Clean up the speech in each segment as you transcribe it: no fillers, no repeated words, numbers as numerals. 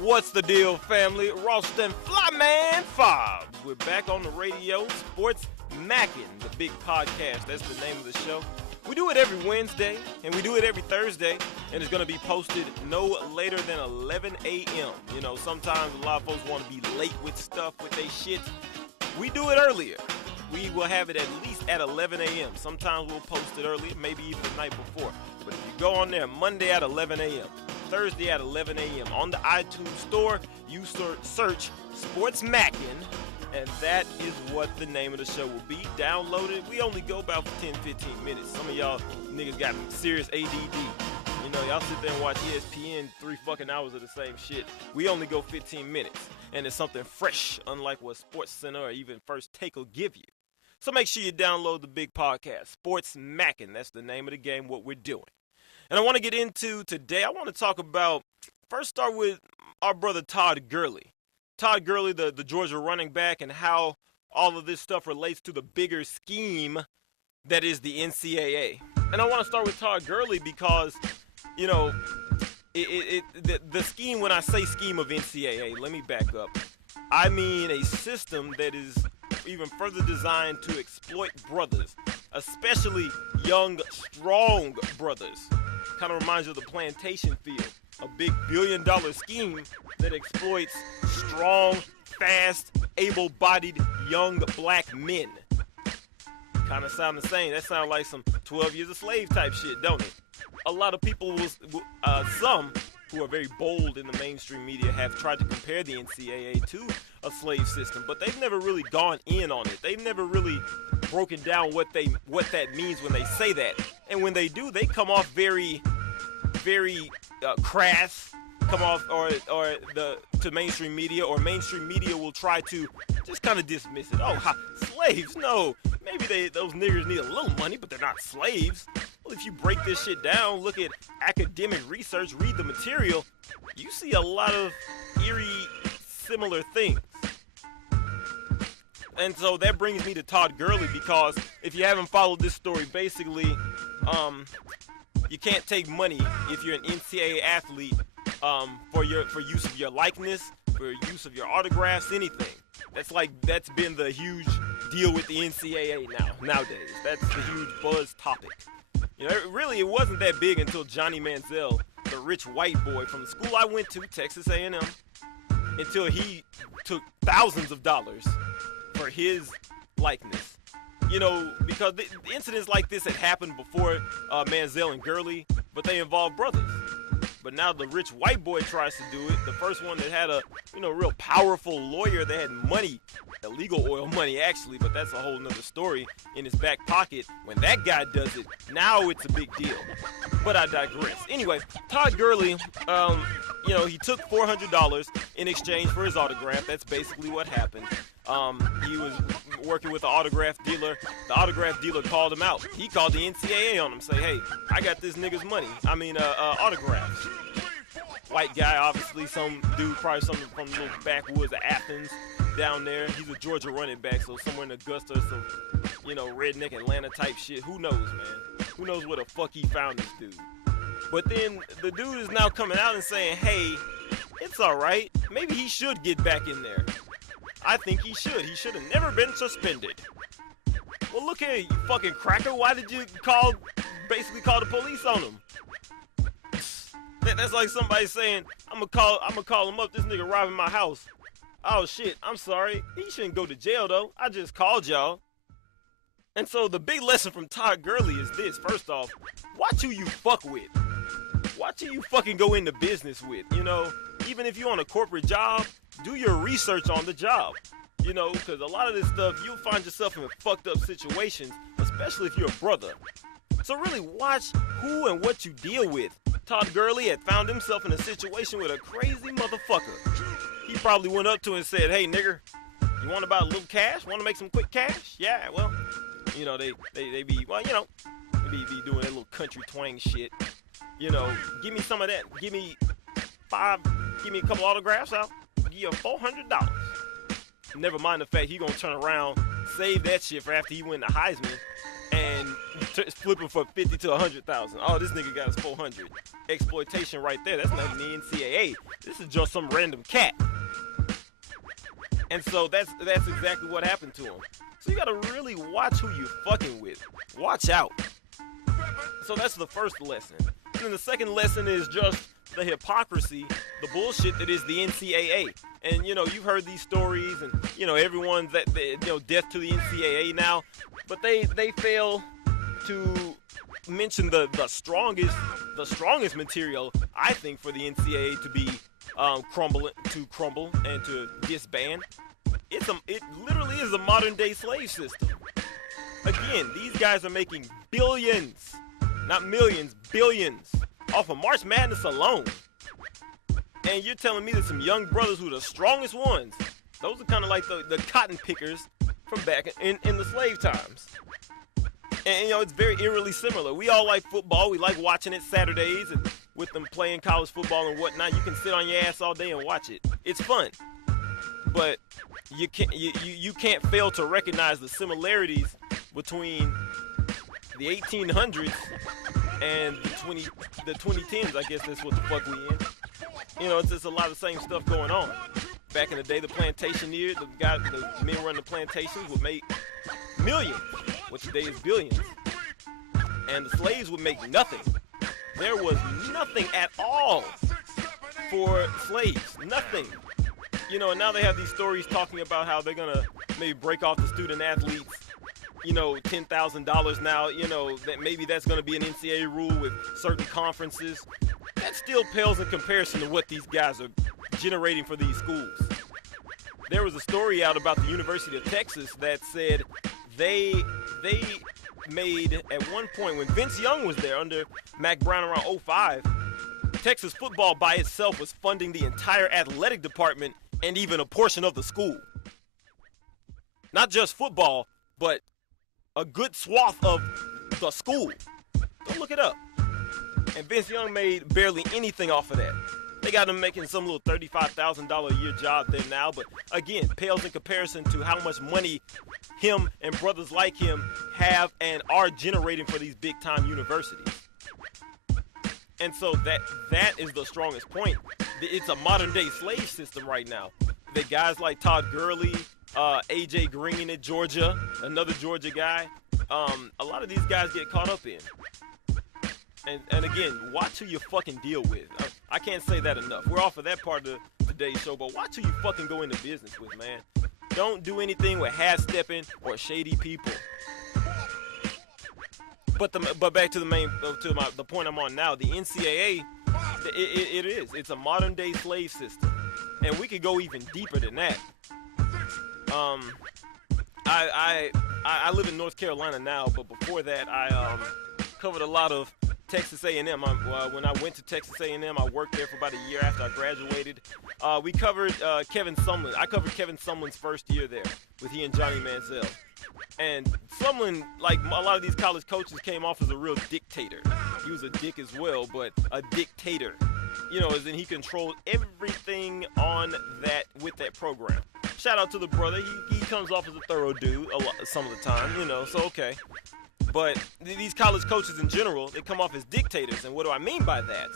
What's the deal, family? Ralston Flyman 5. We're back on the radio, SportsMackin, the big podcast. That's the name of the show. We do it every Wednesday, and we do it every Thursday, and it's going to be posted no later than 11 a.m. You know, sometimes a lot of folks want to be late with stuff, with their shit. We do it earlier. We will have it at least at 11 a.m. Sometimes we'll post it earlier, maybe even the night before. But if you go on there, Monday at 11 a.m., Thursday at 11 a.m. on the iTunes store, you search SportsMackin, and that is what the name of the show will be. Download it. We only go about 10, 15 minutes. Some of y'all niggas got serious ADD. You know, y'all sit there and watch ESPN 3 fucking hours of the same shit. We only go 15 minutes, and it's something fresh, unlike what SportsCenter or even First Take will give you. So make sure you download the big podcast, SportsMackin. That's the name of the game, what we're doing. And I want to get into today, I want to talk about, first start with our brother Todd Gurley. Todd Gurley, the Georgia running back, and how all of this stuff relates to the bigger scheme that is the NCAA. And I want to start with Todd Gurley because, you know, the scheme, when I say scheme of NCAA, let me back up. I mean a system that is even further designed to exploit brothers, especially young, strong brothers. Kind of reminds you of the plantation field, a big billion-dollar scheme that exploits strong, fast, able-bodied young black men. Kind of sound the same. That sounds like some 12 years a slave type shit, don't it? A lot of people, some who are very bold in the mainstream media, have tried to compare the NCAA to a slave system, but they've never really gone in on it. They've never really broken down what that means when they say that. And when they do, they come off very, very crass, come off to mainstream media, or mainstream media will try to just kind of dismiss it. Oh, slaves? No. Maybe those niggers need a little money, but they're not slaves. Well, if you break this shit down, look at academic research, read the material, you see a lot of eerie, similar things. And so that brings me to Todd Gurley, because if you haven't followed this story, basically, you can't take money if you're an NCAA athlete for use of your likeness, for use of your autographs, anything. That's been the huge deal with the NCAA nowadays. That's the huge buzz topic. You know, it wasn't that big until Johnny Manziel, the rich white boy from the school I went to, Texas A&M, until he took thousands of dollars for his likeness. You know, because the incidents like this had happened before Manziel and Gurley, but they involved brothers. But now the rich white boy tries to do it. The first one that had a, real powerful lawyer that had money, illegal oil money actually, but that's a whole nother story, in his back pocket. When that guy does it, now it's a big deal. But I digress. Anyway, Todd Gurley, he took $400 in exchange for his autograph. That's basically what happened. He was working with an autograph dealer. The autograph dealer called him out. He called the NCAA on him, say, hey, I got this nigga's money. Autographs. White guy, obviously, some dude, probably something from the little backwoods of Athens down there. He's a Georgia running back, so somewhere in Augusta, some, redneck Atlanta type shit. Who knows, man? Who knows where the fuck he found this dude? But then the dude is now coming out and saying, hey, it's all right. Maybe he should get back in there. I think he should. He should have never been suspended. Well, look here, you fucking cracker. Why did you basically call the police on him? That's like somebody saying, I'm gonna call him up. This nigga robbing my house. Oh shit, I'm sorry. He shouldn't go to jail though. I just called y'all. And so the big lesson from Todd Gurley is this. First off, watch who you fuck with. Watch who you fucking go into business with. Even if you're on a corporate job, do your research on the job. Because a lot of this stuff, you'll find yourself in fucked up situations, especially if you're a brother. So really watch who and what you deal with. Todd Gurley had found himself in a situation with a crazy motherfucker. He probably went up to him and said, hey, nigger, you want about a little cash? Want to make some quick cash? Yeah, well, they be doing that little country twang shit. Give me some of that. Give me a couple autographs, I'll give you $400. Never mind the fact he gonna turn around, save that shit for after he win the Heisman, and flipping for 50 to 100,000. Oh, this nigga got us 400. Exploitation right there. That's not even the NCAA. This is just some random cat. And so that's exactly what happened to him. So you gotta really watch who you fucking with. Watch out. So that's the first lesson. And then the second lesson is just the hypocrisy, the bullshit that is the NCAA. And, you've heard these stories and, everyone's death to the NCAA now. But they fail to mention the strongest material, I think, for the NCAA to be crumble and to disband. It literally is a modern day slave system. Again, these guys are making billions, not millions, billions off of March Madness alone. And you're telling me that some young brothers who are the strongest ones, those are kind of like the cotton pickers from back in the slave times. And, it's very eerily similar. We all like football. We like watching it Saturdays and with them playing college football and whatnot. You can sit on your ass all day and watch it. It's fun. But you can't fail to recognize the similarities between the 1800s and the 2010s. I guess that's what the fuck we in. It's just a lot of the same stuff going on. Back in the day, the plantationeers, the men running the plantations would make millions, which today is billions. And the slaves would make nothing. There was nothing at all for slaves. Nothing. And now they have these stories talking about how they're going to maybe break off the student athletes, $10,000 now, that maybe that's going to be an NCAA rule with certain conferences. That still pales in comparison to what these guys are generating for these schools. There was a story out about the University of Texas that said they made, at one point, when Vince Young was there under Mack Brown around 2005, Texas football by itself was funding the entire athletic department and even a portion of the school. Not just football, but a good swath of the school. Go look it up. And Vince Young made barely anything off of that. They got him making some little $35,000 a year job there now, but again, pales in comparison to how much money him and brothers like him have and are generating for these big-time universities. And so that is the strongest point. It's a modern-day slave system right now. The guys like Todd Gurley, A.J. Green at Georgia, another Georgia guy, a lot of these guys get caught up in. And again, watch who you fucking deal with. I can't say that enough. We're off of that part of today's show, but watch who you fucking go into business with, man. Don't do anything with half-stepping or shady people. But back to the point I'm on now. The NCAA, it's a modern day slave system, and we could go even deeper than that. I live in North Carolina now, but before that, I covered a lot of Texas A&M. When I went to Texas A&M, I worked there for about a year after I graduated. We covered Kevin Sumlin. I covered Kevin Sumlin's first year there with he and Johnny Manziel. And Sumlin, like a lot of these college coaches, came off as a real dictator. He was a dick as well, but a dictator. As in he controlled everything on that with that program. Shout out to the brother. He comes off as a thorough dude some of the time, so okay. But these college coaches in general, they come off as dictators. And what do I mean by that?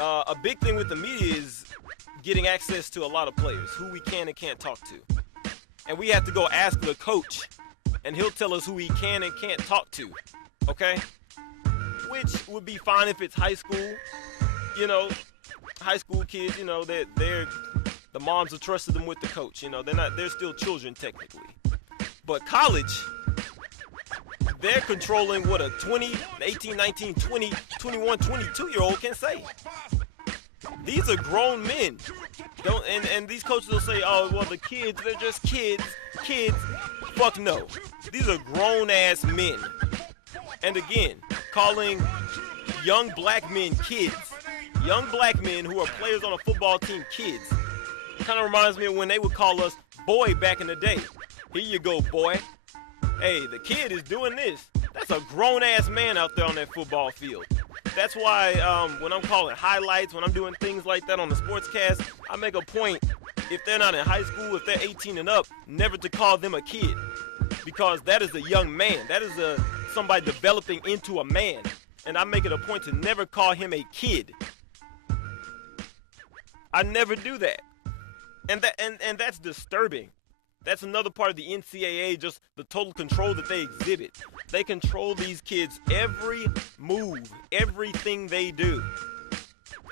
A big thing with the media is getting access to a lot of players who we can and can't talk to. And we have to go ask the coach, and he'll tell us who he can and can't talk to, okay? Which would be fine if it's high school, high school kids, they're the moms have trusted them with the coach, they're still children technically. But college, they're controlling what a 18, 19, 20, 21, 22-year-old can say. These are grown men. And these coaches will say, oh, well, the kids, they're just kids. Fuck no. These are grown-ass men. And again, calling young black men kids, young black men who are players on a football team kids, kind of reminds me of when they would call us boy back in the day. Here you go, boy. Hey, the kid is doing this. That's a grown-ass man out there on that football field. That's why when I'm calling highlights, when I'm doing things like that on the sportscast, I make a point, if they're not in high school, if they're 18 and up, never to call them a kid. Because that is a young man. That is somebody developing into a man. And I make it a point to never call him a kid. I never do that. And that's disturbing. That's another part of the NCAA, just the total control that they exhibit. They control these kids' every move, everything they do.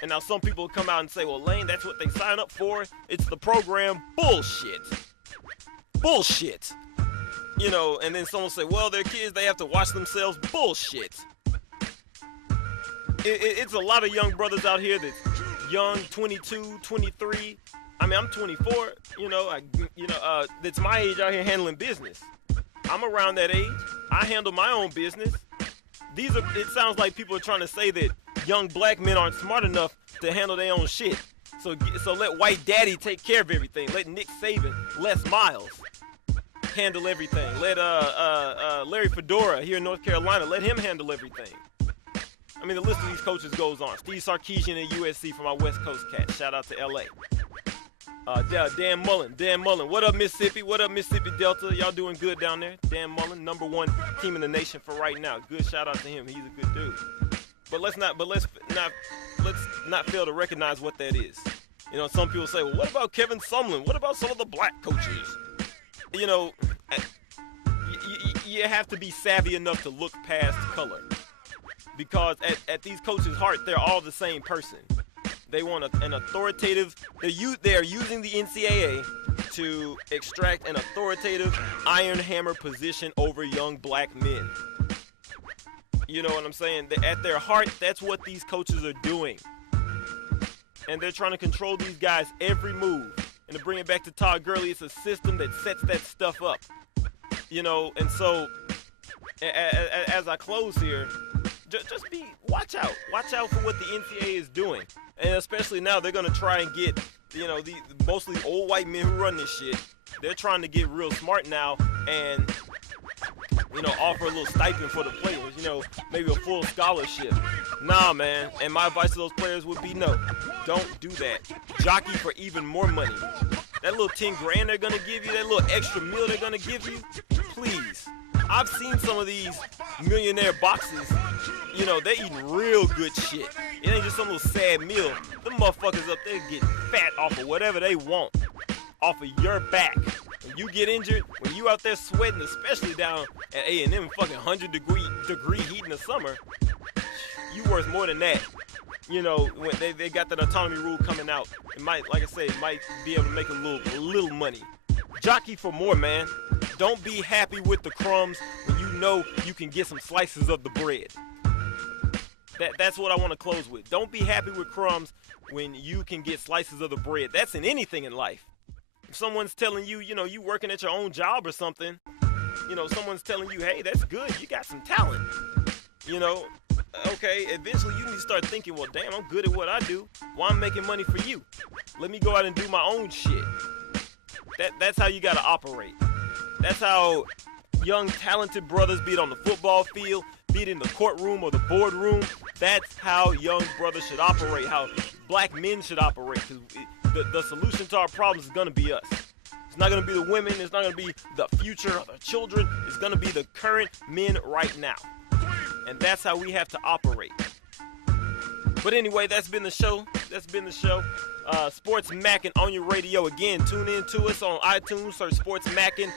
And now some people come out and say, well, Lane, that's what they sign up for. It's the program. Bullshit. Bullshit. You know, and then someone say, well, they're kids, they have to watch themselves. Bullshit. It's a lot of young brothers out here that's young, 22, 23. I mean, I'm 24, that's my age out here handling business. I'm around that age. I handle my own business. It sounds like people are trying to say that young black men aren't smart enough to handle their own shit. So let white daddy take care of everything. Let Nick Saban, Les Miles handle everything. Let Larry Fedora here in North Carolina, let him handle everything. I mean, the list of these coaches goes on. Steve Sarkisian at USC for my West Coast cats. Shout out to L.A. Dan Mullen. What up, Mississippi? What up, Mississippi Delta? Y'all doing good down there? Dan Mullen, number one team in the nation for right now. Good shout out to him. He's a good dude. But let's not fail to recognize what that is. You know, some people say, well, what about Kevin Sumlin? What about some of the black coaches? You know, you have to be savvy enough to look past color. Because at these coaches' heart, they're all the same person. They want an authoritative. They are using the NCAA to extract an authoritative iron hammer position over young black men. You know what I'm saying? At their heart, that's what these coaches are doing. And they're trying to control these guys' every move. And to bring it back to Todd Gurley, it's a system that sets that stuff up. You know, and so as I close here, just watch out. Watch out for what the NCAA is doing. And especially now, they're going to try and get, you know, mostly old white men who run this shit. They're trying to get real smart now and, you know, offer a little stipend for the players, you know, maybe a full scholarship. Nah, man. And my advice to those players would be no. Don't do that. Jockey for even more money. That little 10 grand they're going to give you, that little extra meal they're going to give you, please. I've seen some of these millionaire boxes. You know, they're eating real good shit. It ain't just some little sad meal. Them motherfuckers up there get fat off of whatever they want, off of your back. When you get injured, when you out there sweating, especially down at A&M fucking 100-degree heat in the summer, you worth more than that. You know, when they got that autonomy rule coming out, it might, like I say, it might be able to make a little money. Jockey for more, man. Don't be happy with the crumbs when you know you can get some slices of the bread. That's what I want to close with. Don't be happy with crumbs when you can get slices of the bread. That's in anything in life. If someone's telling you, you know, you working at your own job or something, you know, someone's telling you, hey, that's good. You got some talent. You know, okay, eventually you need to start thinking, well, damn, I'm good at what I do. Well, I'm making money for you. Let me go out and do my own shit. That's how you got to operate. That's how young, talented brothers, be it on the football field, be it in the courtroom or the boardroom, that's how young brothers should operate, how black men should operate. Because the solution to our problems is going to be us. It's not going to be the women. It's not going to be the future of the children. It's going to be the current men right now. And that's how we have to operate. But anyway, that's been the show. SportsMackin on your radio. Again, tune in to us on iTunes. Search SportsMackin.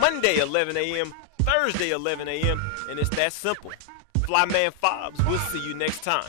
Monday, 11 a.m. Thursday, 11 a.m. And it's that simple. Flyman Fobs. We'll see you next time.